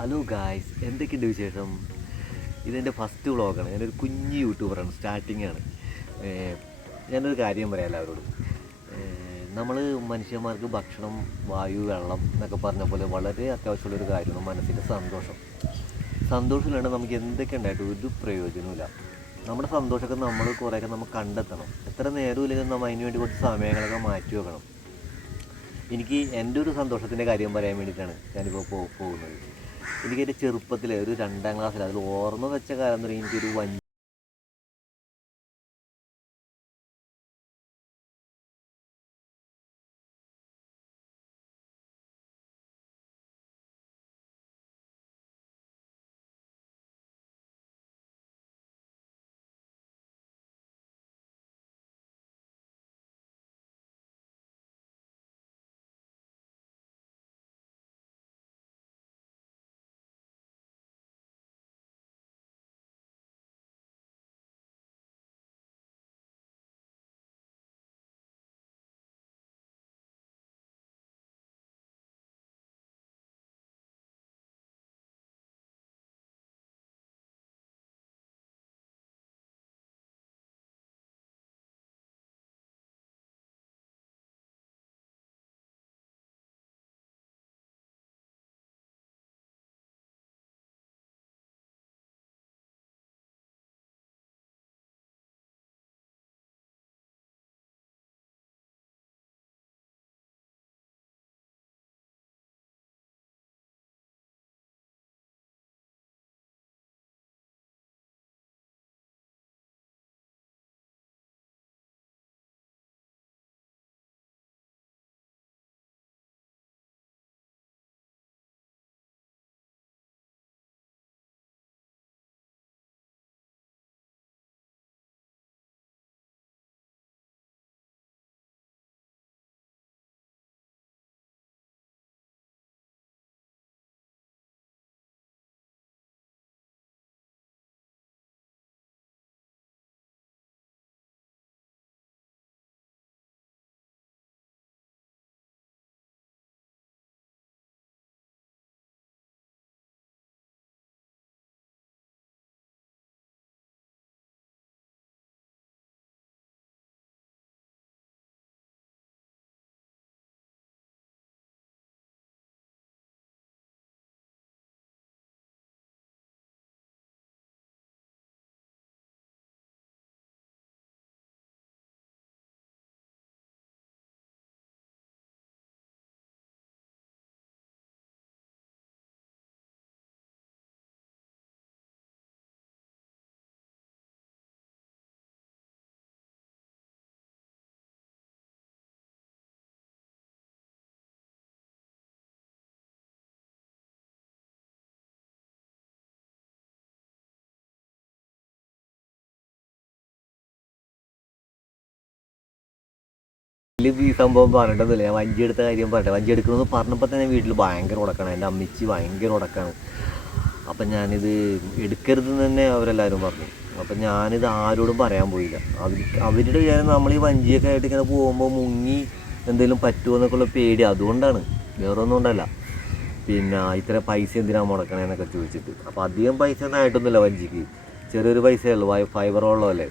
Hello guys, എന്തൊക്കെയുണ്ട് വിശേഷം? ഇതെൻ്റെ ഫസ്റ്റ് വ്ളോഗാണ്. ഞാനൊരു കുഞ്ഞ് യൂട്യൂബറാണ്, സ്റ്റാർട്ടിംഗ് ആണ്. ഞാനൊരു കാര്യം പറയാം എല്ലാവരോടും. നമ്മൾ മനുഷ്യന്മാർക്ക് ഭക്ഷണം, വായു, വെള്ളം എന്നൊക്കെ പറഞ്ഞ പോലെ വളരെ അത്യാവശ്യമുള്ളൊരു കാര്യമാണ് മനസ്സിൻ്റെ സന്തോഷം. സന്തോഷമില്ലാണ്ട് നമുക്ക് എന്തൊക്കെ ഉണ്ടായിട്ട് ഒരു പ്രയോജനമില്ല. നമ്മുടെ സന്തോഷമൊക്കെ നമ്മൾ കുറേയൊക്കെ നമുക്ക് കണ്ടെത്തണം. എത്ര നേരം ഇല്ലെങ്കിൽ നമ്മൾ അതിന് വേണ്ടി കുറച്ച് സമയങ്ങളൊക്കെ മാറ്റി വെക്കണം. എനിക്ക് എൻ്റെ ഒരു സന്തോഷത്തിൻ്റെ കാര്യം പറയാൻ വേണ്ടിയിട്ടാണ് ഞാനിപ്പോൾ പോകുന്നത്. എനിക്കെൻ്റെ ചെറുപ്പത്തിൽ ഒരു 2ാം ക്ലാസ്സിൽ അതിൽ ഓർമ്മ വെച്ച കാലം എന്ന് പറയുന്നത് എനിക്കൊരു ഈ സംഭവം പറഞ്ഞിട്ടൊന്നുമില്ല. ഞാൻ വഞ്ചി എടുത്ത കാര്യം പറയട്ടെ. വഞ്ചി എടുക്കണമെന്ന് പറഞ്ഞപ്പോൾ തന്നെ വീട്ടിൽ ഭയങ്കര ഉടക്കാണ്. എൻ്റെ അമ്മച്ചി ഭയങ്കര ഉടക്കാണ്. അപ്പം ഞാനിത് എടുക്കരുതെന്ന് തന്നെ അവരെല്ലാവരും പറഞ്ഞു. അപ്പം ഞാനിത് ആരോടും പറയാൻ പോയില്ല. അവരുടെ വിചാരം നമ്മൾ ഈ വഞ്ചിയൊക്കെ ആയിട്ട് ഇങ്ങനെ പോകുമ്പോൾ മുങ്ങി എന്തെങ്കിലും പറ്റുമോ എന്നൊക്കെയുള്ള പേടി, അതുകൊണ്ടാണ്, വേറെ ഒന്നും കൊണ്ടല്ല. പിന്നെ ഇത്ര പൈസ എന്തിനാണ് മുടക്കണേന്നൊക്കെ ചോദിച്ചിട്ട്. അപ്പോൾ അധികം പൈസ ഒന്നും ആയിട്ടൊന്നുമില്ല വഞ്ചിക്ക്, ചെറിയൊരു പൈസയേ ഉള്ളൂ. ഫൈബർ വെള്ളമല്ലേ.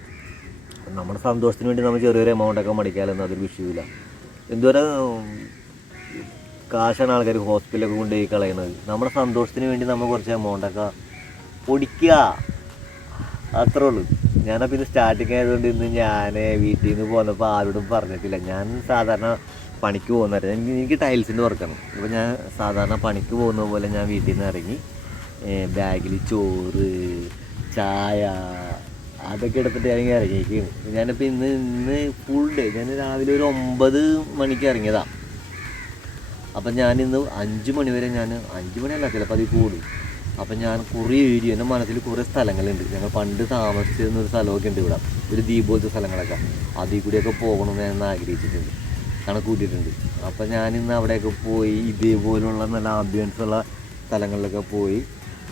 നമ്മുടെ സന്തോഷത്തിന് വേണ്ടി നമ്മൾ ചെറിയൊരു എമൗണ്ടൊക്കെ മടിക്കാലൊന്നും അതൊരു വിഷയമില്ല. എന്തോരം കാശാണ് ആൾക്കാർ ഹോസ്പിറ്റലൊക്കെ കൊണ്ടുപോയി കളയുന്നത്. നമ്മുടെ സന്തോഷത്തിന് വേണ്ടി നമ്മൾ കുറച്ച് എമൗണ്ടൊക്കെ പൊടിക്കുക, അത്രേ ഉള്ളൂ. ഞാനപ്പോൾ ഇത് സ്റ്റാർട്ടിങ് ആയതുകൊണ്ട് ഇന്ന് ഞാൻ വീട്ടിൽ നിന്ന് പോന്നപ്പോൾ ആരോടും പറഞ്ഞിട്ടില്ല. ഞാൻ സാധാരണ പണിക്ക് പോകുന്നവരെ എനിക്ക് ടൈൽസിൻ്റെ വർക്കാണ്. അപ്പോൾ ഞാൻ സാധാരണ പണിക്ക് പോകുന്ന പോലെ ഞാൻ വീട്ടിൽ നിന്ന് ഇറങ്ങി ബാഗിൽ ചോറ്, ചായ അതൊക്കെ എടുത്തിട്ട് ഇറങ്ങി ഇറങ്ങിയിരിക്കുകയാണ്. ഞാനിപ്പോൾ ഇന്ന് ഫുൾ ഡേ, ഞാൻ രാവിലെ ഒരു 9 മണിക്ക് ഇറങ്ങിയതാണ്. അപ്പം ഞാനിന്ന് 5 മണി വരെ, 5 മണിയല്ല, ചിലപ്പോൾ അതിൽ കൂടും. അപ്പം ഞാൻ കുറേ ഏരിയ, എൻ്റെ മനസ്സിൽ കുറേ സ്ഥലങ്ങളുണ്ട്. ഞങ്ങൾ പണ്ട് താമസിച്ചിരുന്നൊരു സ്ഥലമൊക്കെ ഉണ്ട് ഇവിടെ, ഒരു ദ്വീപ് പോലത്തെ സ്ഥലങ്ങളൊക്കെ. അതിൽ കൂടിയൊക്കെ പോകണമെന്ന് ഞാൻ കണക്ക് കൂട്ടിയിട്ടുണ്ട്. അപ്പം ഞാനിന്ന് അവിടെയൊക്കെ പോയി ഇതേപോലുള്ള നല്ല ആംബിയൻസ് ഉള്ള സ്ഥലങ്ങളിലൊക്കെ പോയി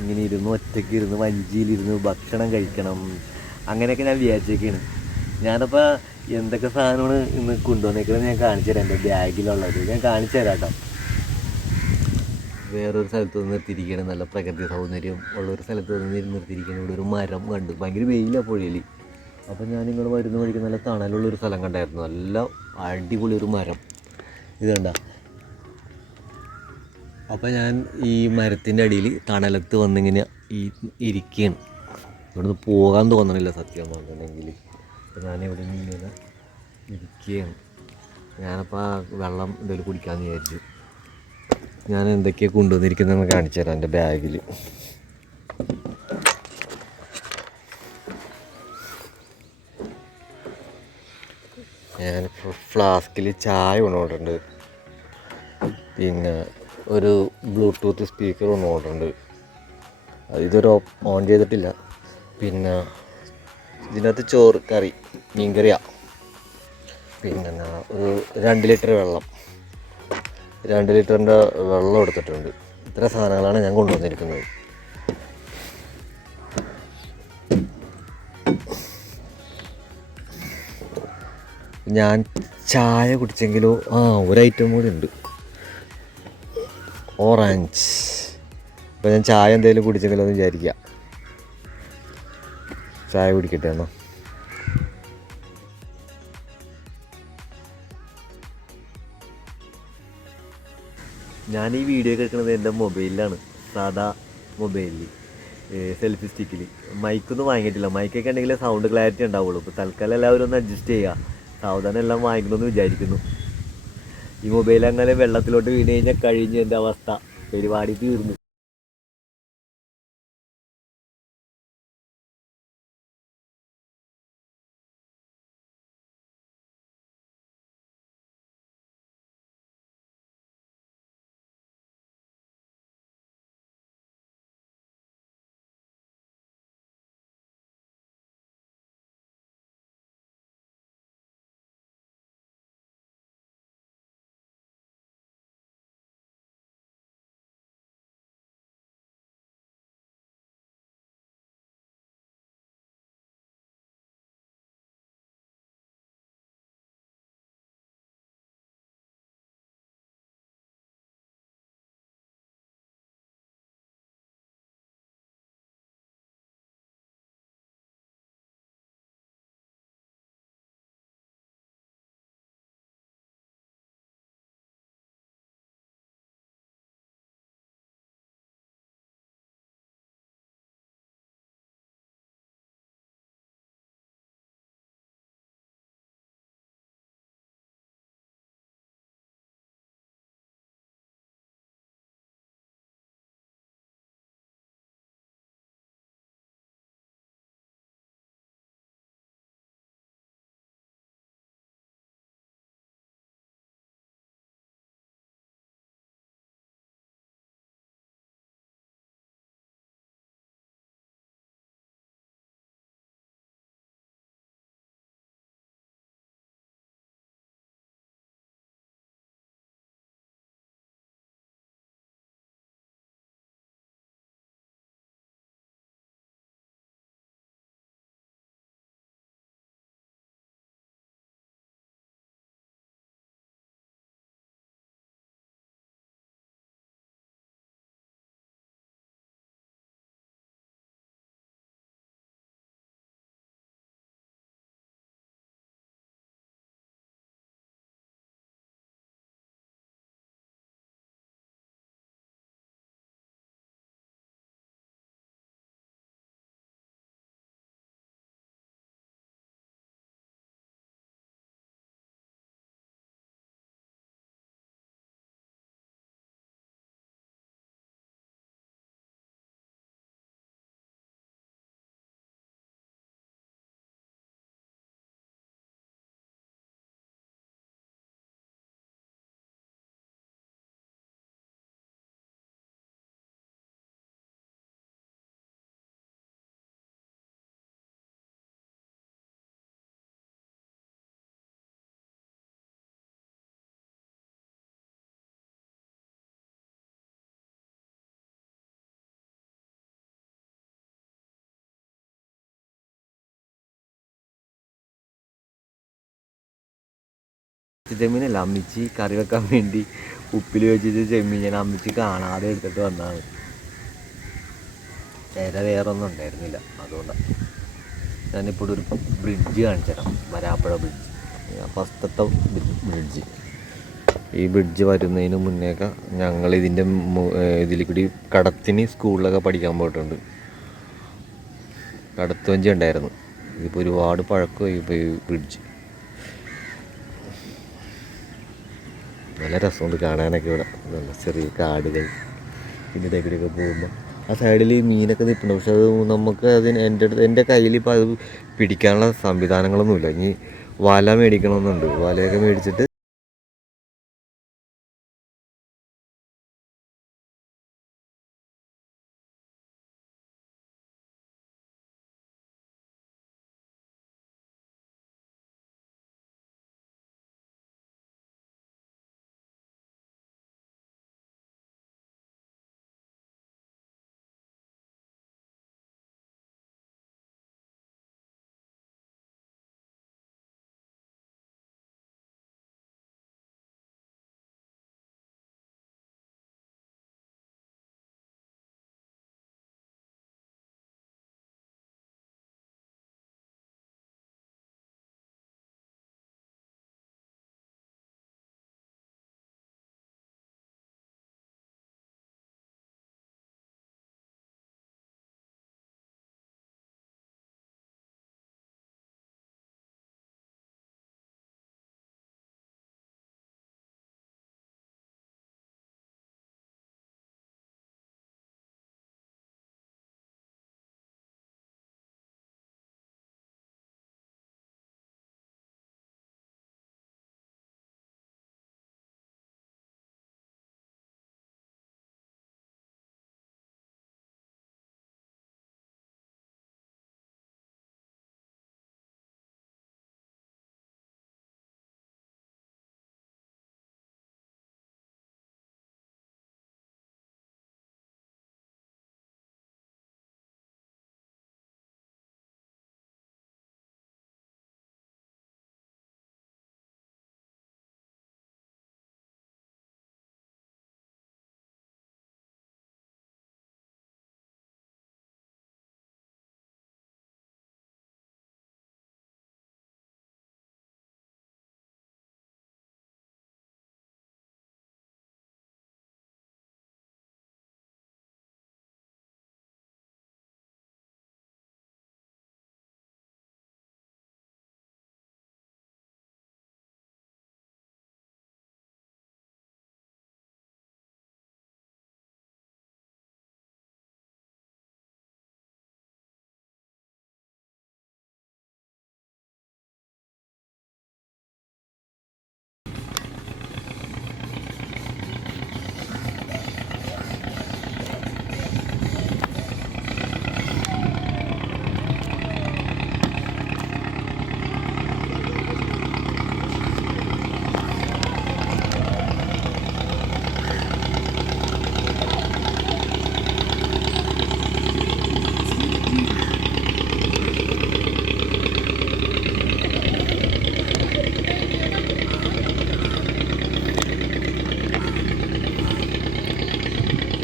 ഇങ്ങനെ ഒറ്റയ്ക്ക് ഇരുന്ന് വഞ്ചിയിലിരുന്ന് ഭക്ഷണം കഴിക്കണം, അങ്ങനെയൊക്കെ ഞാൻ വിചാരിച്ചേക്കാണ്. ഞാനപ്പോൾ എന്തൊക്കെ സാധനമാണ് ഇന്ന് കൊണ്ടുവന്നേക്കുന്നത് ഞാൻ കാണിച്ചു തരാം. എൻ്റെ ബാഗിലുള്ളത് ഞാൻ കാണിച്ചു തരാം കേട്ടോ. വേറൊരു സ്ഥലത്ത് നിന്ന് നിർത്തിയിരിക്കുകയാണ്. നല്ല പ്രകൃതി സൗന്ദര്യം ഉള്ളൊരു സ്ഥലത്ത് നിന്ന് നിർത്തിയിരിക്കുകയാണ്. ഇവിടെ ഒരു മരം കണ്ടു, ഭയങ്കര വെയിലാണ് പുഴയിൽ. അപ്പോൾ ഞാനിങ്ങൾ വരുന്ന വഴിക്ക് നല്ല തണലുള്ളൊരു സ്ഥലം കണ്ടായിരുന്നു. നല്ല അടിപൊളി ഒരു മരം ഇത് കണ്ട. അപ്പോൾ ഞാൻ ഈ മരത്തിൻ്റെ അടിയിൽ തണലത്ത് വന്നിങ്ങനെ ഇരിക്കുകയാണ്. ഇവിടുന്ന് പോകാൻ തോന്നണില്ല സത്യം പറഞ്ഞിട്ടുണ്ടെങ്കിൽ. അപ്പോൾ ഞാനിവിടെ ഇങ്ങനെ ഇരിക്കുകയാണ്. ഞാനപ്പോൾ ആ വെള്ളം എന്തെങ്കിലും കുടിക്കാമെന്ന് വിചാരിച്ചു. ഞാൻ എന്തൊക്കെയാണ് കൊണ്ടുവന്നിരിക്കുന്നതെന്ന് കാണിച്ചു തരാം എൻ്റെ ബാഗിൽ. ഞാനിപ്പോൾ ഫ്ലാസ്കിൽ ചായ കൊണ്ടുപോയിട്ടുണ്ട്. പിന്നെ ഒരു ബ്ലൂടൂത്ത് സ്പീക്കർ കൊണ്ടുപോയിട്ടുണ്ട്. ഇതൊരു ഓൺ ചെയ്തിട്ടില്ല. പിന്നെ ഇതിനകത്ത് ചോറ് കറി മീൻ കറിയാണ്. പിന്നെ ഒരു 2 ലിറ്റർ വെള്ളം, 2 ലിറ്ററിൻ്റെ വെള്ളം എടുത്തിട്ടുണ്ട്. ഇത്ര സാധനങ്ങളാണ് ഞാൻ കൊണ്ടുവന്നിരിക്കുന്നത്. ഞാൻ ചായ കുടിച്ചെങ്കിലോ ഒരു ഐറ്റം കൂടി ഉണ്ട്, ഓറഞ്ച്. അപ്പോൾ ഞാൻ ചായ എന്തെങ്കിലും കുടിച്ചെങ്കിലോ എന്ന് വിചാരിക്കുക. ചായ കുടിക്കട്ടെ എന്നാൽ. ഞാൻ ഈ വീഡിയോ കേൾക്കുന്നത് എൻ്റെ മൊബൈലിലാണ്, സാധാ മൊബൈലിൽ, സെൽഫി സ്റ്റിക്കിൽ. മൈക്കൊന്നും വാങ്ങിയിട്ടില്ല. മൈക്കൊക്കെ ഉണ്ടെങ്കിൽ സൗണ്ട് ക്ലാരിറ്റി ഉണ്ടാവുള്ളൂ. ഇപ്പോൾ തൽക്കാലം എല്ലാവരും ഒന്ന് അഡ്ജസ്റ്റ് ചെയ്യുക. സാവധാനം എല്ലാം വാങ്ങിക്കണമെന്ന് വിചാരിക്കുന്നു. ഈ മൊബൈൽ അങ്ങനെ വെള്ളത്തിലോട്ട് വീണ് കഴിഞ്ഞാൽ കഴിഞ്ഞ് എൻ്റെ അവസ്ഥ, പരിപാടി തീർന്നു. ജമീനല്ല, അമ്മിച്ചി കറി വെക്കാൻ വേണ്ടി ഉപ്പിൽ വെച്ചിട്ട് ചെമ്മീൻ ഞാൻ അമ്മച്ചി കാണാതെ എടുത്തിട്ട് വന്നതാണ്. ചേര വേറെ ഒന്നും ഉണ്ടായിരുന്നില്ല, അതുകൊണ്ടാണ്. ഞാനിപ്പോൾ ഒരു ബ്രിഡ്ജ് കാണിച്ചു തരാം, വരാപ്പുഴ ബ്രിഡ്ജ്, ഫസ്റ്റത്തെ ബ്രിഡ്ജ്. ഈ ബ്രിഡ്ജ് വരുന്നതിന് മുന്നേയൊക്കെ ഞങ്ങൾ ഇതിൽ കൂടി കടത്തിന് സ്കൂളിലൊക്കെ പഠിക്കാൻ പോയിട്ടുണ്ട്. കടത്ത് വഞ്ചി ഉണ്ടായിരുന്നു. ഇതിപ്പോൾ ഒരുപാട് പഴക്കമായി ഇപ്പോൾ ഈ ബ്രിഡ്ജ്. നല്ല രസമുണ്ട് കാണാനൊക്കെ. ഇവിടെ ചെറിയ കാടുകൾ, പിന്നെ ഇതേക്കൂടെയൊക്കെ പോകുമ്പോൾ ആ സൈഡിൽ ഈ മീനൊക്കെ നിൽപ്പുണ്ട്. പക്ഷെ അത് നമുക്ക് എൻ്റെ കയ്യിൽ ഇപ്പോൾ അത് പിടിക്കാനുള്ള സംവിധാനങ്ങളൊന്നുമില്ല. ഇനി വല മേടിക്കണമെന്നുണ്ട്. വലയൊക്കെ മേടിച്ചിട്ട്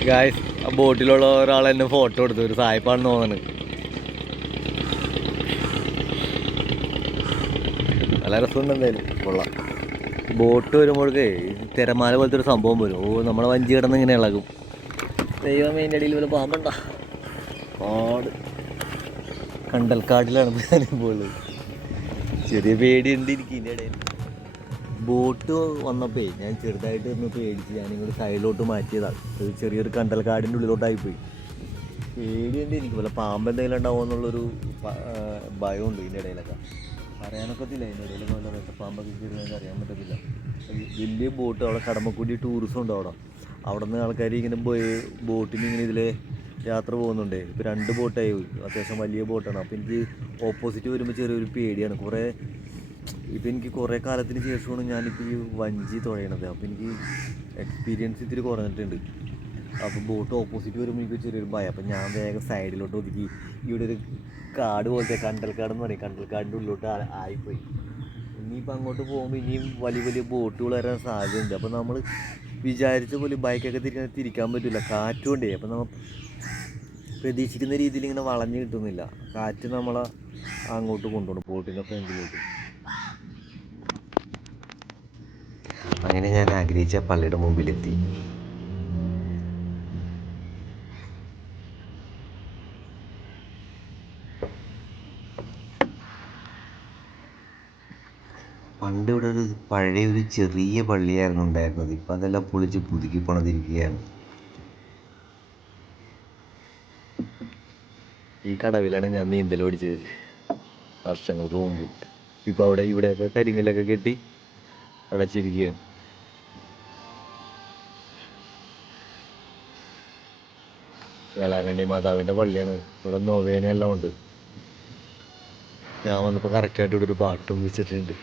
ഗായ്സ്, ആ ബോട്ടിലുള്ള ഒരാൾ എന്നെ ഫോട്ടോ എടുത്തു. ഒരു സായിപ്പാണെന്ന് തോന്നുന്നു. നല്ല രസമുണ്ട്. എന്തായാലും കൊള്ളാം. ബോട്ട് വരുമ്പോഴേ തിരമാല പോലത്തെ ഒരു സംഭവം വരും. നമ്മളെ വഞ്ചി കിടന്ന് ഇങ്ങനെ ഇളകും. ദൈവം അതിൻ്റെ അടിയിൽ വല്ല പാമ്പണ്ട. കാട്, കണ്ടൽക്കാട്ടിലാണ് ഞാനിപ്പോൾ ഉള്ളത്. ചെറിയ പേടിയുണ്ട് എനിക്ക് ഇതിൻ്റെ ഇടയിൽ. ബോട്ട് വന്നപ്പോൾ ഞാൻ ചെറുതായിട്ട് ഒന്ന് പേടിച്ച് ഞാനിങ്ങോട്ട് സൈഡിലോട്ട് മാറ്റിയതാണ്. ചെറിയൊരു കണ്ടൽക്കാടിൻ്റെ ഉള്ളിലോട്ടായിപ്പോയി. പേടിയുണ്ട് എനിക്ക്. വല്ല പാമ്പ് എന്തെങ്കിലും ഉണ്ടാവുമോ എന്നുള്ളൊരു ഭയമുണ്ട് ഇതിൻ്റെ ഇടയിലൊക്കെ. പറയാനൊക്കത്തില്ല, അതിൻ്റെ ഇടയിലൊക്കെ വല്ല വെട്ടപ്പാമ്പൊക്കെ കയറുന്നതൊക്കെ അറിയാൻ പറ്റത്തില്ല. വലിയ ബോട്ട് അവിടെ കടമക്കുടി ടൂറിസം ഉണ്ട്. അവിടെ നിന്ന് ആൾക്കാർ ഇങ്ങനെ ബോട്ടിന് ഇങ്ങനെ ഇതിലെ യാത്ര പോകുന്നുണ്ട്. ഇപ്പോൾ 2 ബോട്ടായി, അത്യാവശ്യം വലിയ ബോട്ടാണ്. അപ്പോൾ എനിക്ക് ഓപ്പോസിറ്റ് വരുമ്പോൾ ചെറിയൊരു പേടിയാണ്. ഇപ്പം എനിക്ക് കുറേ കാലത്തിന് ശേഷമാണ് ഞാനിപ്പോൾ ഈ വഞ്ചി തുഴയണത്. അപ്പോൾ എനിക്ക് എക്സ്പീരിയൻസ് ഇത്തിരി കുറഞ്ഞിട്ടുണ്ട്. അപ്പോൾ ബോട്ട് ഓപ്പോസിറ്റ് വരുമ്പോൾ എനിക്ക് ചെറിയൊരു ഭയം. അപ്പം ഞാൻ വേഗം സൈഡിലോട്ട് ഒതുക്കി. ഇവിടെ ഒരു കാട് പോലത്തെ കണ്ടൽക്കാടെന്ന് പറയും, കണ്ടൽക്കാടിൻ്റെ ഉള്ളിലോട്ട് ആയിപ്പോയി. ഇനിയിപ്പോൾ അങ്ങോട്ട് പോകുമ്പോൾ ഇനിയും വലിയ വലിയ ബോട്ടുകൾ വരാൻ സാധ്യതയുണ്ട്. അപ്പോൾ നമ്മൾ വിചാരിച്ച പോലെ ബൈക്കൊക്കെ തിരിക്കാൻ പറ്റില്ല, കാറ്റുകൊണ്ടേ. അപ്പം നമ്മൾ പ്രതീക്ഷിക്കുന്ന രീതിയിൽ ഇങ്ങനെ വളഞ്ഞ് കിട്ടുന്നില്ല. കാറ്റ് നമ്മളെ അങ്ങോട്ട് കൊണ്ടുപോകണം, ബോട്ടിൻ്റെ ഫ്രണ്ടിലോട്ട്. അങ്ങനെ ഞാൻ ആഗ്രഹിച്ച പള്ളിയുടെ മുമ്പിലെത്തി. പണ്ട് ഇവിടെ ഒരു പഴയ ഒരു ചെറിയ പള്ളിയായിരുന്നു ഉണ്ടായിരുന്നത്. ഇപ്പം അതെല്ലാം പൊളിച്ച് പുതുക്കി പണിതിരിക്കുകയാണ്. ഈ കടവിലാണ് ഞാൻ നീന്തൽ പഠിച്ചത് വർഷങ്ങൾക്ക് മുമ്പ്. ഇപ്പം ഇവിടെയൊക്കെ കരിങ്കല്ലൊക്കെ കെട്ടി അടച്ചിരിക്കുകയാണ്. വേളാങ്കണ്ണി മാതാവിൻ്റെ പള്ളിയാണ്. ഇവിടെ നൊവേനയെല്ലാം ഉണ്ട്. ഞാൻ വന്നപ്പോൾ കറക്റ്റായിട്ട് ഇവിടെ ഒരു പാട്ടും വെച്ചിട്ടുണ്ട്.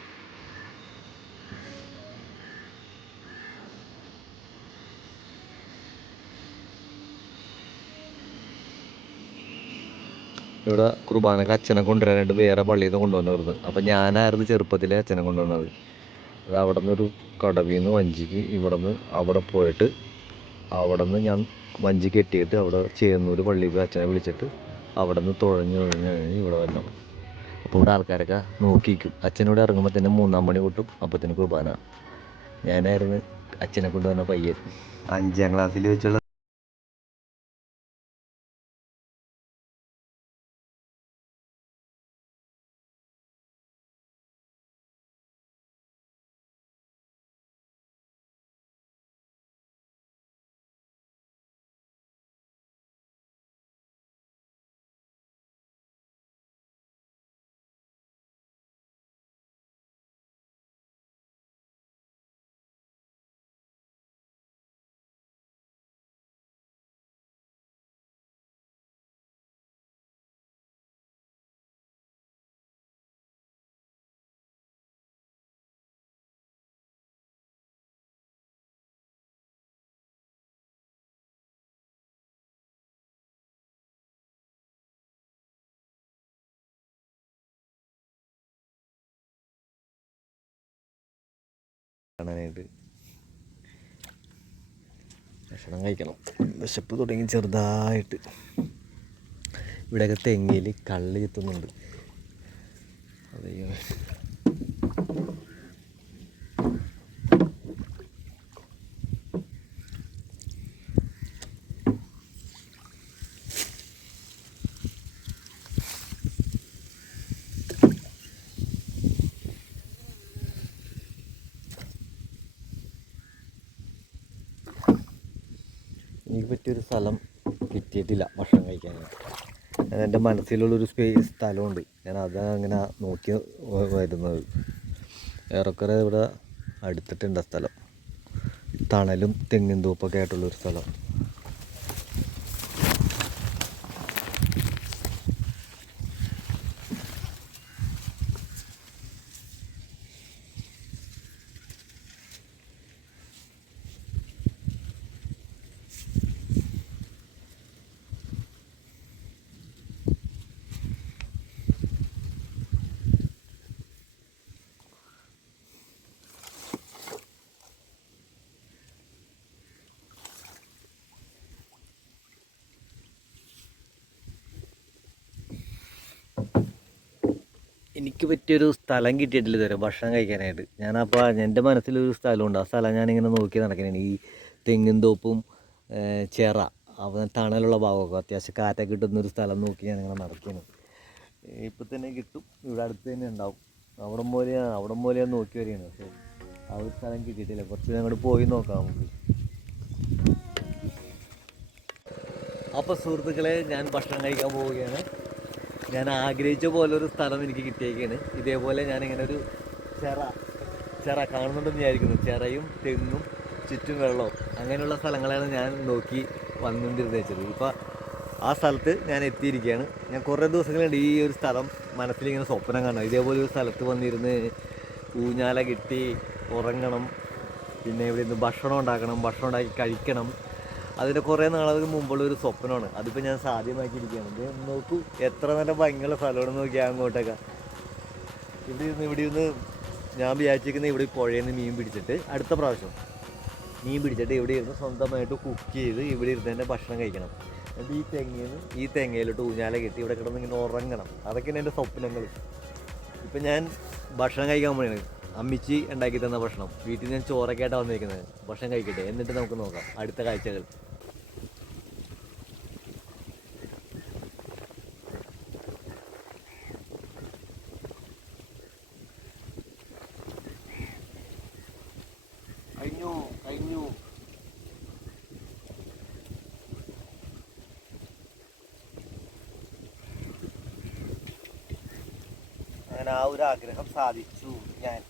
ഇവിടെ കുർബാനക്ക് അച്ഛനെ കൊണ്ടുവരാനായിട്ട് വേറെ പള്ളിയിൽ നിന്ന് കൊണ്ടുവന്നിരുന്നത്. അപ്പം ഞാനായിരുന്നു ചെറുപ്പത്തിലെ അച്ഛനെ കൊണ്ടുവന്നത്. അത് അവിടെ നിന്നൊരു കടവിൽ നിന്ന് വഞ്ചിക്ക് ഇവിടെ നിന്ന് അവിടെ പോയിട്ട് അവിടെ നിന്ന് ഞാൻ വഞ്ചി കെട്ടിയിട്ട് അവിടെ ചേന്നൂർ പള്ളിയിൽ പോയി അച്ഛനെ വിളിച്ചിട്ട് അവിടെ നിന്ന് തുഴഞ്ഞ് ഇവിടെ വരണം. അപ്പോൾ ഇവിടെ ആൾക്കാരൊക്കെ നോക്കിയിരിക്കും. അച്ഛനോട് ഇറങ്ങുമ്പോൾ തന്നെ 3-ാം മണി കൊട്ടും. അപ്പത്തിന് കുർബാന. ഞാനായിരുന്നു അച്ഛനെ കൊണ്ടുവന്ന പയ്യൻ. 5-ാം ക്ലാസ്സിൽ വെച്ചുള്ള കാണാനായിട്ട്. ഭക്ഷണം കഴിക്കണം, വിശപ്പ് തുടങ്ങി ചെറുതായിട്ട്. ഇവിടെയൊക്കെ തെങ്ങിൽ കള്ള് ചെത്തുന്നുണ്ട്. അതെയോ, എനിക്ക് പറ്റിയൊരു സ്ഥലം കിട്ടിയിട്ടില്ല ഭക്ഷണം കഴിക്കാനായിട്ട്. എൻ്റെ മനസ്സിലുള്ളൊരു സ്ഥലമുണ്ട്. ഞാൻ അങ്ങനെ നോക്കി വരുന്നത്. ഏറെക്കുറെ ഇവിടെ അടുത്തിട്ടുണ്ട് സ്ഥലം. തണലും തെങ്ങിൻ തോപ്പൊക്കെ ആയിട്ടുള്ളൊരു സ്ഥലം. എനിക്ക് പറ്റിയൊരു സ്ഥലം കിട്ടിയിട്ടില്ല ഇതുവരെ ഭക്ഷണം കഴിക്കാനായിട്ട്. ഞാനപ്പോൾ എൻ്റെ മനസ്സിലൊരു സ്ഥലമുണ്ട്. ആ സ്ഥലം ഞാനിങ്ങനെ നോക്കി നടക്കുന്നതാണ്. ഈ തെങ്ങിൻ തോപ്പും ചിറ തണലുള്ള ഭാഗമൊക്കെ അത്യാവശ്യം കാറ്റൊക്കെ കിട്ടുന്നൊരു സ്ഥലം നോക്കി ഞാനിങ്ങനെ നടക്കുകയാണ്. ഇപ്പം തന്നെ കിട്ടും, ഇവിടെ അടുത്ത് തന്നെ ഉണ്ടാവും. അവിടെ പോലെ ഞാൻ നോക്കി വരികയാണ്. പക്ഷേ ആ ഒരു സ്ഥലം കിട്ടിയിട്ടില്ല. കുറച്ച് അങ്ങോട്ട് പോയി നോക്കാം നമുക്ക്. അപ്പോൾ സുഹൃത്തുക്കളെ, ഞാൻ ഭക്ഷണം കഴിക്കാൻ പോവുകയാണ്. ഞാൻ ആഗ്രഹിച്ച പോലെ ഒരു സ്ഥലം എനിക്ക് കിട്ടിയേക്കാണ്. ഇതേപോലെ ഞാനിങ്ങനെ ഒരു ചിറ കാണുന്നുണ്ടെന്ന് വിചാരിക്കുന്നു. ചിറയും തെങ്ങും ചുറ്റും വെള്ളവും അങ്ങനെയുള്ള സ്ഥലങ്ങളാണ് ഞാൻ നോക്കി വന്നുകൊണ്ടിരുന്നത്. ഇപ്പോൾ ആ സ്ഥലത്ത് ഞാൻ എത്തിയിരിക്കുകയാണ്. ഞാൻ കുറേ ദിവസങ്ങളുണ്ട് ഈ ഒരു സ്ഥലം മനസ്സിലിങ്ങനെ സ്വപ്നം കാണണം. ഇതേപോലെ ഒരു സ്ഥലത്ത് വന്നിരുന്ന് ഊഞ്ഞാല കിട്ടി ഉറങ്ങണം, പിന്നെ ഇവിടെ നിന്ന് ഭക്ഷണം ഉണ്ടാക്കി കഴിക്കണം. അതിൻ്റെ കുറേ നാളുകൾക്ക് മുമ്പുള്ളൊരു സ്വപ്നമാണ്. അതിപ്പോൾ ഞാൻ സാധ്യമാക്കിയിരിക്കുകയാണ്. ഇത് നോക്കൂ, എത്ര നല്ല ഭംഗിയുള്ള സ്ഥലമാണ് നോക്കിയാൽ അങ്ങോട്ടൊക്കെ. ഇവിടെ ഇരുന്ന് ഞാൻ വിചാരിച്ചിരിക്കുന്നത് ഇവിടെ പുഴയിൽ നിന്ന് മീൻ പിടിച്ചിട്ട് അടുത്ത പ്രാവശ്യം മീൻ പിടിച്ചിട്ട് ഇവിടെ ഇരുന്ന് സ്വന്തമായിട്ട് കുക്ക് ചെയ്ത് ഇവിടെ ഇരുന്ന് തന്നെ ഭക്ഷണം കഴിക്കണം. എന്നിട്ട് ഈ തെങ്ങയിലോട്ട് ഊഞ്ഞാല കെട്ടി ഇവിടെ കിടന്ന് ഇങ്ങനെ ഉറങ്ങണം. അതൊക്കെയാണ് എൻ്റെ സ്വപ്നങ്ങൾ. ഇപ്പം ഞാൻ ഭക്ഷണം കഴിക്കാൻ പോവുകയാണ്. അമ്മിച്ചി ഉണ്ടാക്കി തന്ന ഭക്ഷണം. വീട്ടിൽ ഞാൻ ചോറൊക്കെ ആയിട്ടാണ് വന്നിരിക്കുന്നത്. ഭക്ഷണം കഴിക്കട്ടെ, എന്നിട്ട് നമുക്ക് നോക്കാം അടുത്ത കാഴ്ചകൾ. കഴിഞ്ഞു കഴിഞ്ഞു. അങ്ങനെ ആ ഒരു ആഗ്രഹം സാധിച്ചു ഞാൻ.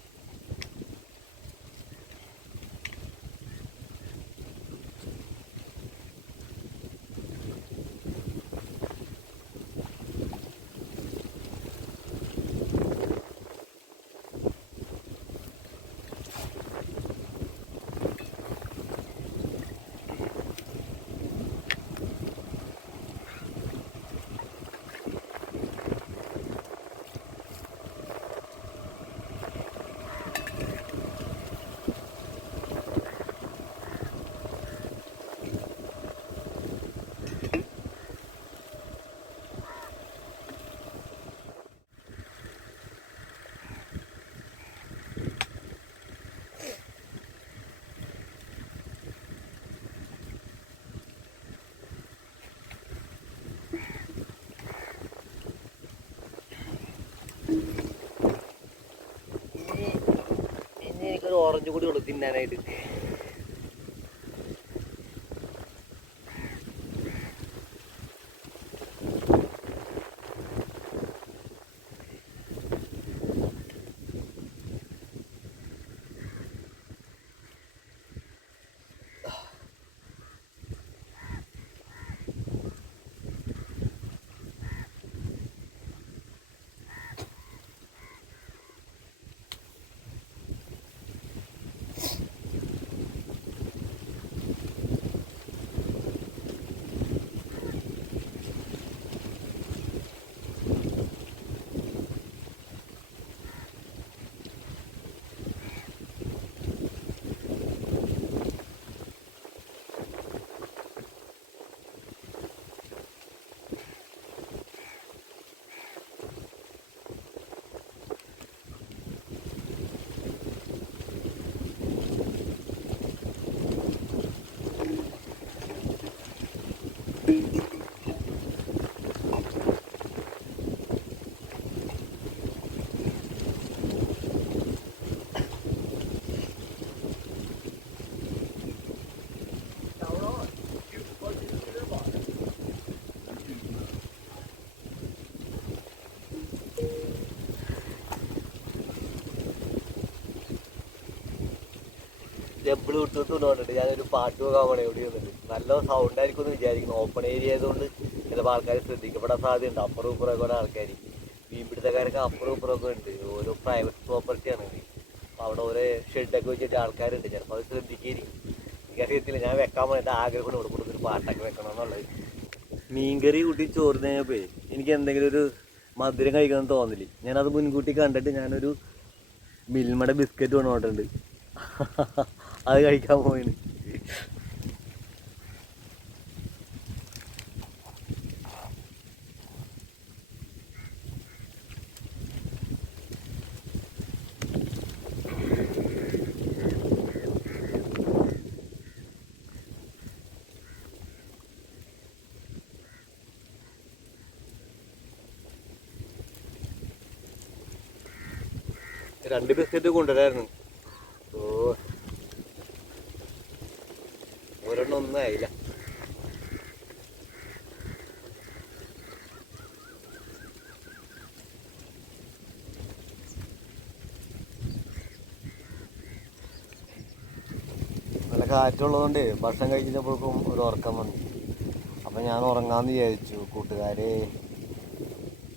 ഇനി എനിക്കൊരു ഓറഞ്ച് കൂടി ഉള്ളു തിന്നാനായിട്ട്. ബ്ലൂടൂത്ത് കൊണ്ടുപോകുന്നുണ്ട്. ഞാനൊരു പാട്ട് പോകാൻ വേണം എവിടെ വന്നിട്ട്. നല്ല സൗണ്ട് ആയിരിക്കും എന്ന് വിചാരിക്കുന്നു. ഓപ്പൺ ഏരിയ ആയതുകൊണ്ട് ചിലപ്പോൾ ആൾക്കാർ ശ്രദ്ധിക്കപ്പെടാൻ സാധ്യതയുണ്ട്. അപ്പുറം ഇപ്പുറമൊക്കെ ഓരോ ആൾക്കാർ മീൻപിടുത്തക്കാരൊക്കെ അപ്പുറം ഇപ്പുറമൊക്കെ ഉണ്ട്. ഓരോ പ്രൈവറ്റ് പ്രോപ്പർട്ടിയാണ് ഇത്. അപ്പോൾ അവിടെ ഓരോ ഷെഡൊക്കെ വെച്ചിട്ട് ആൾക്കാരുണ്ട്. ചിലപ്പോൾ അത് ശ്രദ്ധിക്കായിരിക്കും. എനിക്കറിയത്തില്ല. ഞാൻ വെക്കാൻ പോയിട്ട് ആഗ്രഹം ഇവിടെ കൊടുത്തൊരു പാട്ടൊക്കെ വെക്കണം എന്നുള്ളത്. മീൻകറി കൂട്ടി ചോറ് കഴിഞ്ഞപ്പോൾ എനിക്ക് എന്തെങ്കിലും ഒരു മധുരം കഴിക്കണമെന്ന് തോന്നില്ല. ഞാനത് മുൻകൂട്ടി കണ്ടിട്ട് ഞാനൊരു മിൽമയുടെ ബിസ്ക്കറ്റ് കൊണ്ടുപോയിട്ടുണ്ട്. അത് കഴിക്കാൻ പോയിന്. രണ്ട് ബിസ്ക്കറ്റ് കൊണ്ടുവരായിരുന്നു. ഓ, ഒരെണ്ണം ഒന്നും ആയില്ല. നല്ല കാറ്റുള്ളതുകൊണ്ട് ഭക്ഷണം കഴിച്ചപ്പോഴേക്കും ഒരു ഉറക്കം വന്നു. അപ്പം ഞാൻ ഉറങ്ങാമെന്ന് വിചാരിച്ചു. കൂട്ടുകാരെ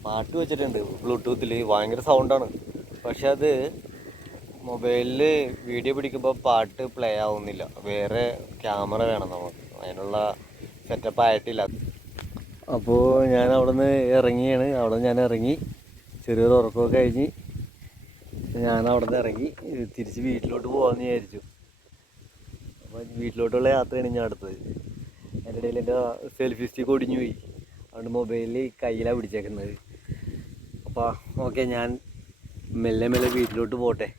പാട്ട് വെച്ചിട്ടുണ്ട് ബ്ലൂടൂത്തിൽ. ഭയങ്കര സൗണ്ടാണ്. പക്ഷെ അത് മൊബൈലിൽ വീഡിയോ പിടിക്കുമ്പോൾ പാട്ട് പ്ലേ ആവുന്നില്ല. വേറെ ക്യാമറ വേണം നമുക്ക്. അതിനുള്ള സെറ്റപ്പ് ആയിട്ടില്ല. അപ്പോൾ ഞാൻ അവിടെ നിന്ന് ഇറങ്ങിയാണ്. ഞാൻ ഇറങ്ങി ചെറിയൊരു ഉറക്കമൊക്കെ കഴിഞ്ഞ് ഞാൻ അവിടെ നിന്ന് ഇറങ്ങി തിരിച്ച് വീട്ടിലോട്ട് പോകാമെന്ന് വിചാരിച്ചു. അപ്പോൾ വീട്ടിലോട്ടുള്ള യാത്രയാണ് ഞാൻ അടുത്തത്. അതിൻ്റെ ഇടയിൽ എൻ്റെ സെൽഫി സ്റ്റിക്ക് ഒടിഞ്ഞു പോയി. അതുകൊണ്ട് മൊബൈലിൽ കയ്യിലാണ് പിടിച്ചേക്കുന്നത്. അപ്പോൾ ഓക്കെ, ഞാൻ മെല്ലെ മെല്ലെ വീട്ടിലോട്ട് പോട്ടെ.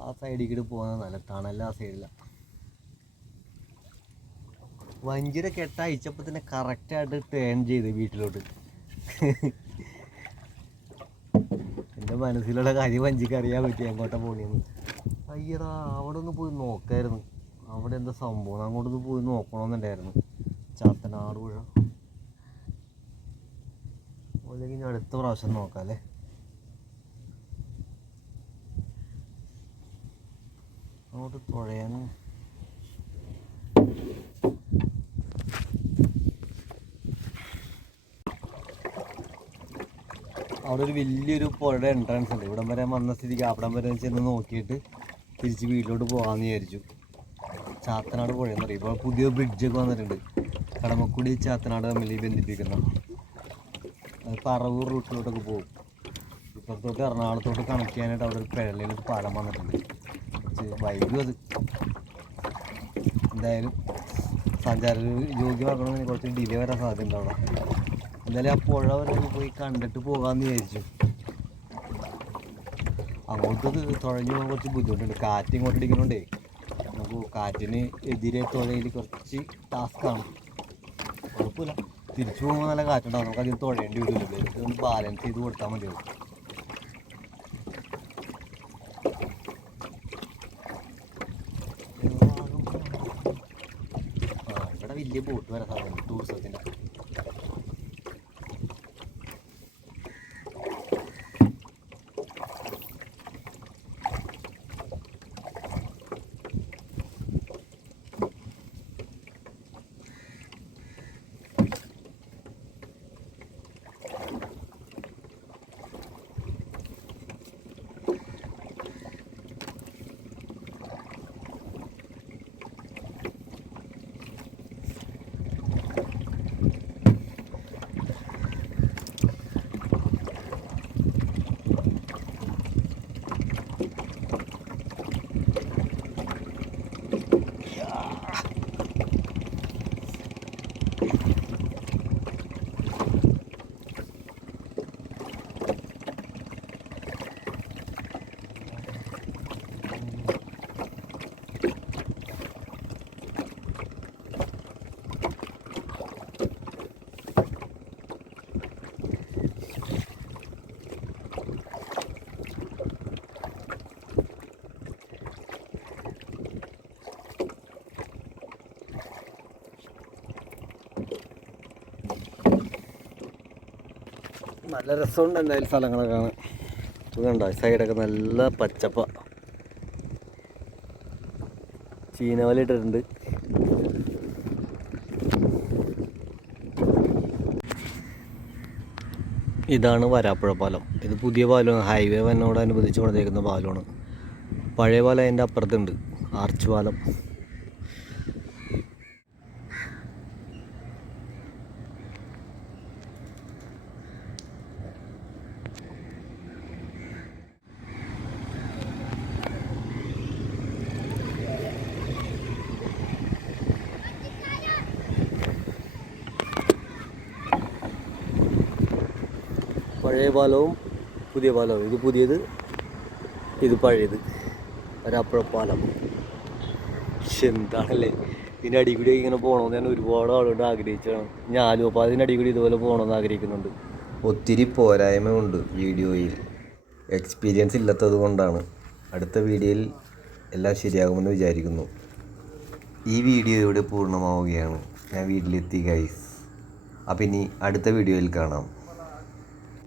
ആ സൈഡിൽ കൂടി പോകുന്നത് നല്ല തണല്ല. ആ സൈഡിലാണ് വഞ്ചിയുടെ കെട്ട അയച്ചപ്പോൾ തന്നെ കറക്റ്റായിട്ട് ടേൺ ചെയ്ത് വീട്ടിലോട്ട്. എൻ്റെ മനസ്സിലുള്ള കാര്യം വഞ്ചിക്ക് അറിയാൻ പറ്റി എങ്ങോട്ടാണ് പോകണമെന്ന്. അയ്യടാ, അവിടെ ഒന്ന് പോയി നോക്കായിരുന്നു. അവിടെ എന്താ സംഭവം, അങ്ങോട്ടൊന്ന് പോയി നോക്കണമെന്നുണ്ടായിരുന്നു. ചാത്തനാട് പുഴ അല്ലെങ്കിൽ ഇനി അടുത്ത പ്രാവശ്യം നോക്കാം അല്ലേ. അങ്ങോട്ട് തുഴയാനും അവിടെ ഒരു വലിയൊരു പുഴയുടെ എൻട്രൻസ് ഉണ്ട്. ഇവിടം വരെ വന്ന സ്ഥിതിക്ക് അവിടം വരെ ചെന്ന് നോക്കിയിട്ട് തിരിച്ച് വീട്ടിലോട്ട് പോകാമെന്ന് വിചാരിച്ചു. ചാത്തനാട് പുഴയെന്ന് പറയും. ഇപ്പോൾ പുതിയ ബ്രിഡ്ജൊക്കെ വന്നിട്ടുണ്ട്, കടമക്കുടി ചാത്തനാട് തമ്മിൽ ബന്ധിപ്പിക്കുന്ന. അത് പറവൂർ റൂട്ടിലോട്ടൊക്കെ പോകും. ഇപ്പുറത്തോട്ട് എറണാകുളത്തോട്ട് കണക്ട് ചെയ്യാനായിട്ട് അവിടെ ഒരു പിഴലൊരു പാലം വന്നിട്ടുണ്ട്. വൈകും അത്. എന്തായാലും സഞ്ചാര യോഗ്യമാക്കണമെന്ന് കുറച്ച് ഡിലേ വരാൻ സാധ്യതയുണ്ട് അവിടെ. എന്തായാലും ആ പുഴ വരെ പോയി കണ്ടിട്ട് പോകാമെന്ന് വിചാരിച്ചു. അങ്ങോട്ട് തുഴഞ്ഞു പോകാൻ കുറച്ച് ബുദ്ധിമുട്ടുണ്ട്. കാറ്റ് ഇങ്ങോട്ട് അടിക്കുന്നുണ്ടേ. നമുക്ക് കാറ്റിന് എതിരെ തുഴയിൽ കുറച്ച് ടാസ്ക്കാണ്. കുഴപ്പമില്ല, തിരിച്ചു പോകുമ്പോൾ നല്ല കാറ്റുണ്ടാവും. നമുക്ക് അതിന് തുഴയേണ്ടി വരില്ല. ഇതൊന്ന് ബാലൻസ് ചെയ്ത് കൊടുത്താൽ മതിയാവും. ഇവിടെ വലിയ ബോട്ട് വരാൻ സാധ്യത ടൂറിസത്തിൻ്റെ. നല്ല രസമുണ്ട് എന്തായാലും സ്ഥലങ്ങളൊക്കെ കാണാൻ. ഇതുണ്ടോ സൈഡൊക്കെ നല്ല പച്ചപ്പ. ചീനവല ഇട്ടിട്ടുണ്ട്. ഇതാണ് വരാപ്പുഴ പാലം. ഇത് പുതിയ പാലമാണ്. ഹൈവേ വന്നോടനുബന്ധിച്ച് പണിതേക്കുന്ന പാലമാണ്. പഴയ പാലം അതിൻ്റെ അപ്പുറത്തുണ്ട്, ആർച്ച് പാലം. പഴയ പാലവും പുതിയ പാലവും. ഇത് പുതിയത്, ഇത് പഴയത്. വരാപ്പുഴ പാലം. എന്താണല്ലേ ഇതിൻ്റെ അടി കൂടി ഇങ്ങനെ പോകണമെന്ന് ഞാൻ ഒരുപാട് ആളോട് ആഗ്രഹിച്ചാണ്. ഞാനും അപ്പോൾ അതിൻ്റെ അടി കൂടി ഇതുപോലെ പോകണമെന്ന് ആഗ്രഹിക്കുന്നുണ്ട്. ഒത്തിരി പോരായ്മ ഉണ്ട് വീഡിയോയിൽ, എക്സ്പീരിയൻസ് ഇല്ലാത്തത് കൊണ്ടാണ്. അടുത്ത വീഡിയോയിൽ എല്ലാം ശരിയാകുമെന്ന് വിചാരിക്കുന്നു. ഈ വീഡിയോ ഇവിടെ പൂർണ്ണമാവുകയാണ്. ഞാൻ വീട്ടിലെത്തി ഗൈസ്. അപ്പം ഇനി അടുത്ത വീഡിയോയിൽ കാണാം.